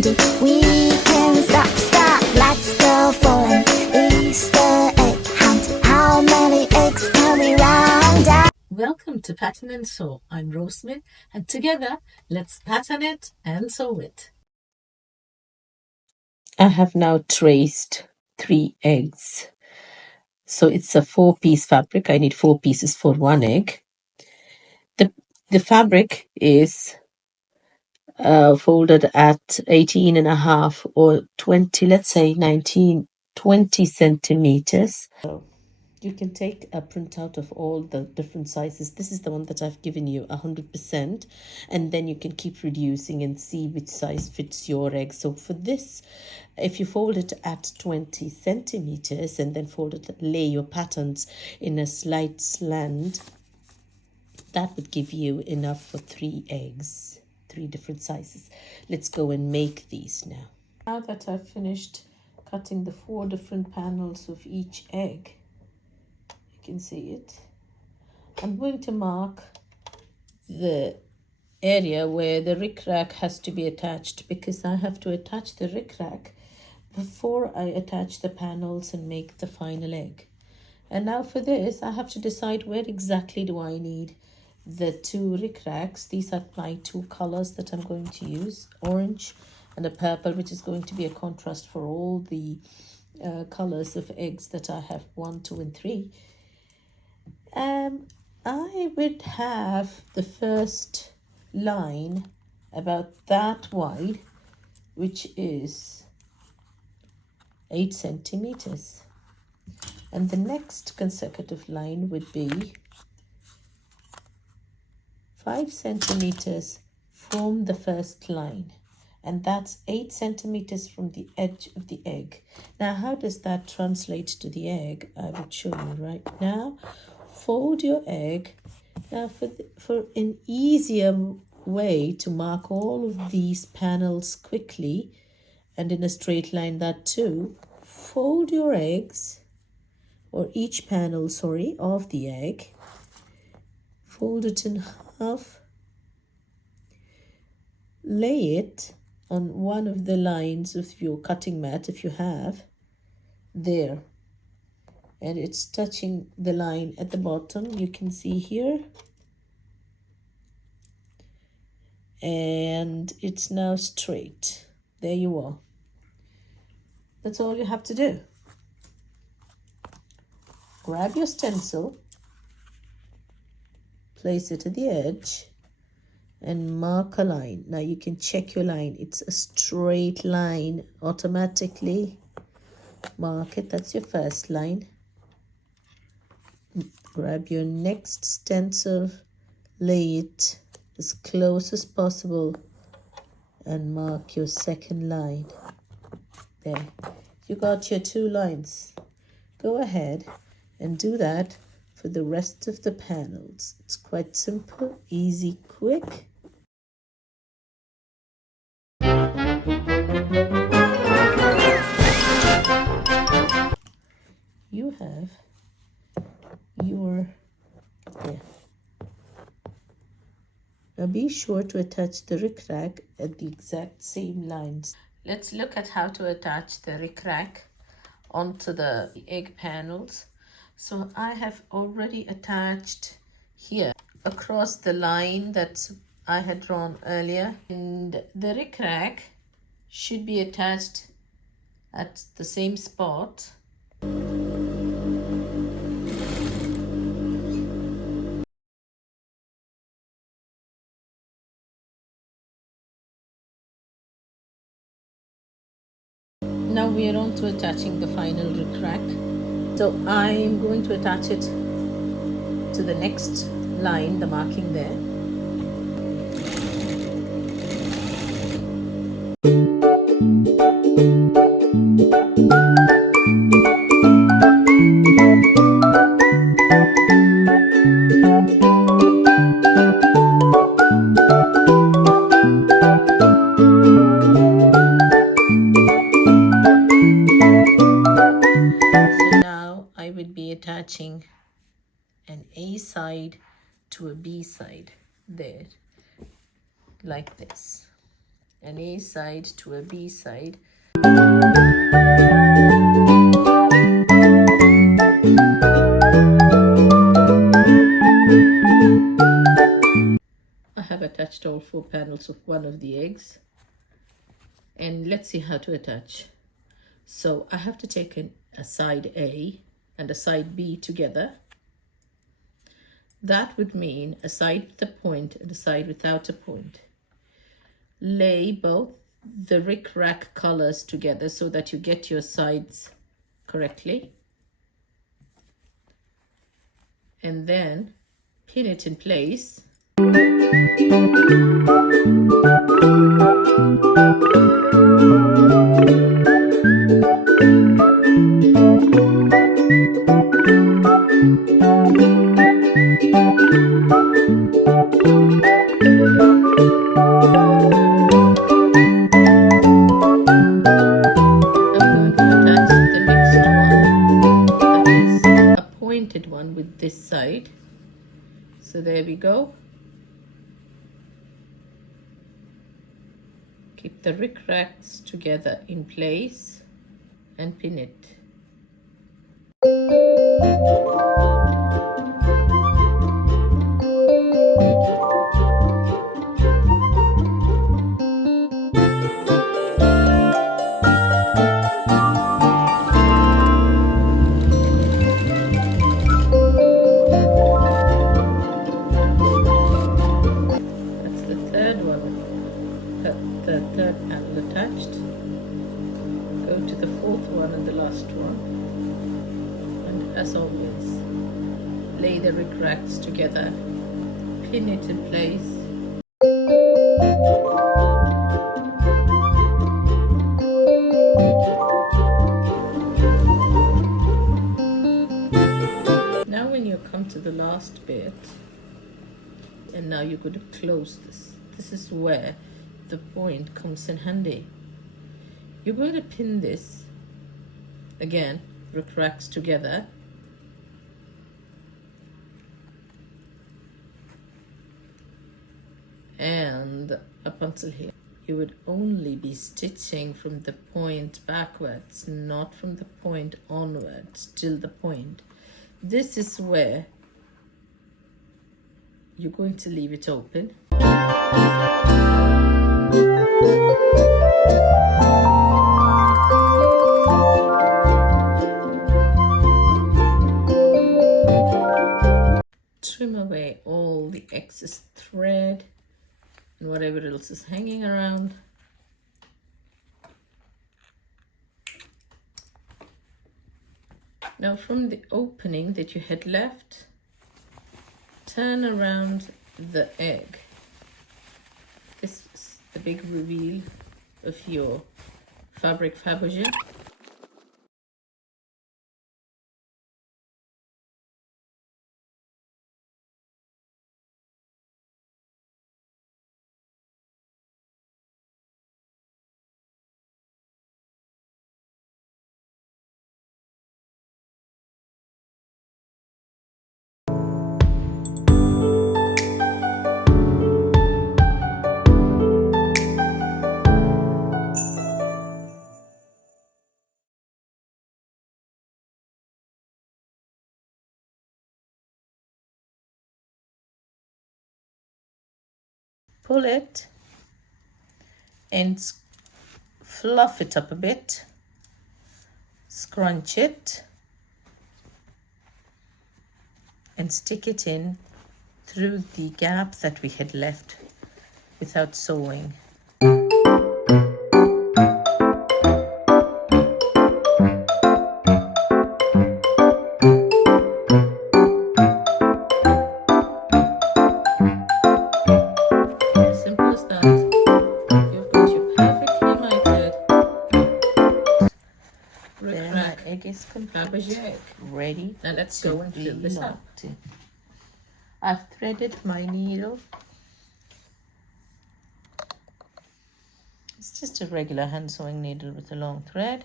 candy. We can stop, let's go for an Easter egg hunt. How many eggs can we round up? Welcome to Pattern and Sew. I'm Rosemary, and together let's pattern it and sew it. I have now traced 3 eggs. So it's a 4-piece fabric. I need 4 pieces for 1 egg. The fabric is folded at 18.5 or 20, let's say 20 centimeters. So you can take a printout of all the different sizes. This is the one that I've given you 100%, and then you can keep reducing and see which size fits your egg. So for this, if you fold it at 20 centimeters and then fold it, lay your patterns in a slight slant, that would give you enough for 3 eggs, 3 different sizes. Let's go and make these now. Now that I've finished cutting the 4 different panels of each egg, you can see it, I'm going to mark the area where the rickrack has to be attached, because I have to attach the rickrack before I attach the panels and make the final egg. And now for this, I have to decide where exactly do I need the 2 rickracks. These are my 2 colors that I'm going to use, orange and a purple, which is going to be a contrast for all the colors of eggs that I have, 1, 2, and 3. I would have the first line about that wide, which is 8 centimeters. And the next consecutive line would be 5 centimeters from the first line, and that's 8 centimeters from the edge of the egg. Now, how does that translate to the egg? I will show you right now. Fold your egg. Now, for an easier way to mark all of these panels quickly and in a straight line, that too, fold your eggs, or each panel, sorry, of the egg. Fold it in half, lay it on one of the lines of your cutting mat if you have, there, and it's touching the line at the bottom, you can see here, and it's now straight. There you are. That's all you have to do. Grab your stencil, place it at the edge, and mark a line. Now you can check your line. It's a straight line automatically. Mark it. That's your first line. Grab your next stencil, lay it as close as possible, and mark your second line. There. You got your 2 lines. Go ahead and do that for the rest of the panels. It's quite simple, easy, quick. You have your, there. Now be sure to attach the rickrack at the exact same lines. Let's look at how to attach the rickrack onto the egg panels. So I have already attached here across the line that I had drawn earlier, and the rickrack should be attached at the same spot. Now we are on to attaching the final rickrack. So I'm going to attach it to the next line, the marking there. Attaching an A side to a B side there, like this. an A side to a B side. I have attached all 4 panels of one of the eggs, and let's see how to attach. So I have to take a side A and a side B together. That would mean a side with a point and a side without a point. Lay both the rick-rack colors together so that you get your sides correctly. And then pin it in place. One with this side. So there we go. Keep the rick-racks together in place and pin it. The third panel attached. Go to the 4th one and the last one, and as always, lay the rick-racks together, pin it in place. Now when you come to the last bit, and now you're going to close this. This is where the point comes in handy. You're going to pin this again, rick-racks together, and up until here. You would only be stitching from the point backwards, not from the point onwards till the point. This is where you're going to leave it open. Trim away all the excess thread and whatever else is hanging around. Now from the opening that you had left, turn around the egg. This is the big reveal of your Fabric Fabergé. Pull it and fluff it up a bit, scrunch it, and stick it in through the gap that we had left without sewing. Fabergé egg ready. Now let's go and fill this up. I've threaded my needle. It's just a regular hand sewing needle with a long thread.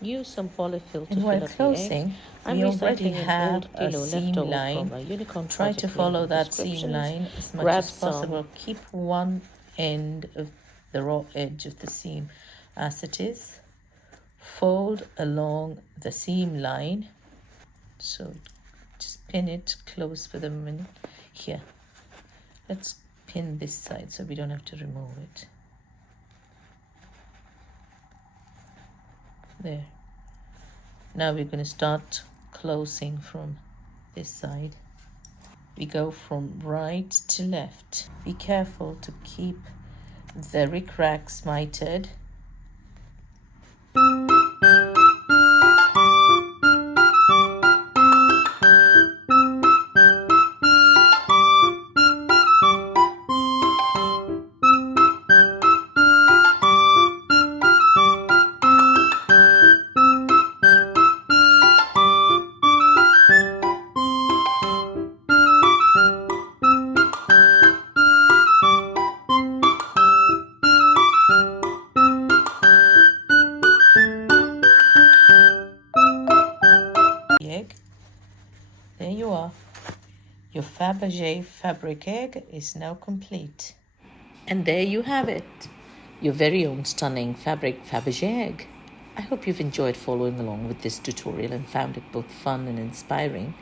Use some polyfill to and fill while up closing, we already have a seam line. Try to follow that seam line as much as possible. Keep one end of the raw edge of the seam as it is. Fold along the seam line. So just pin it close for the minute. Here, let's pin this side so we don't have to remove it. There. Now we're going to start closing from this side. We go from right to left. Be careful to keep the rickracks mitered. Egg. There you are. Your Fabergé Fabric Egg is now complete. And there you have it. Your very own stunning Fabric Fabergé Egg. I hope you've enjoyed following along with this tutorial and found it both fun and inspiring.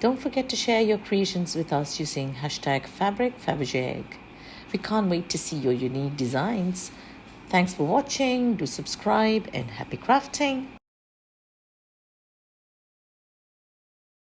Don't forget to share your creations with us using hashtag Fabric Fabergé Egg. We can't wait to see your unique designs. Thanks for watching. Do subscribe and happy crafting.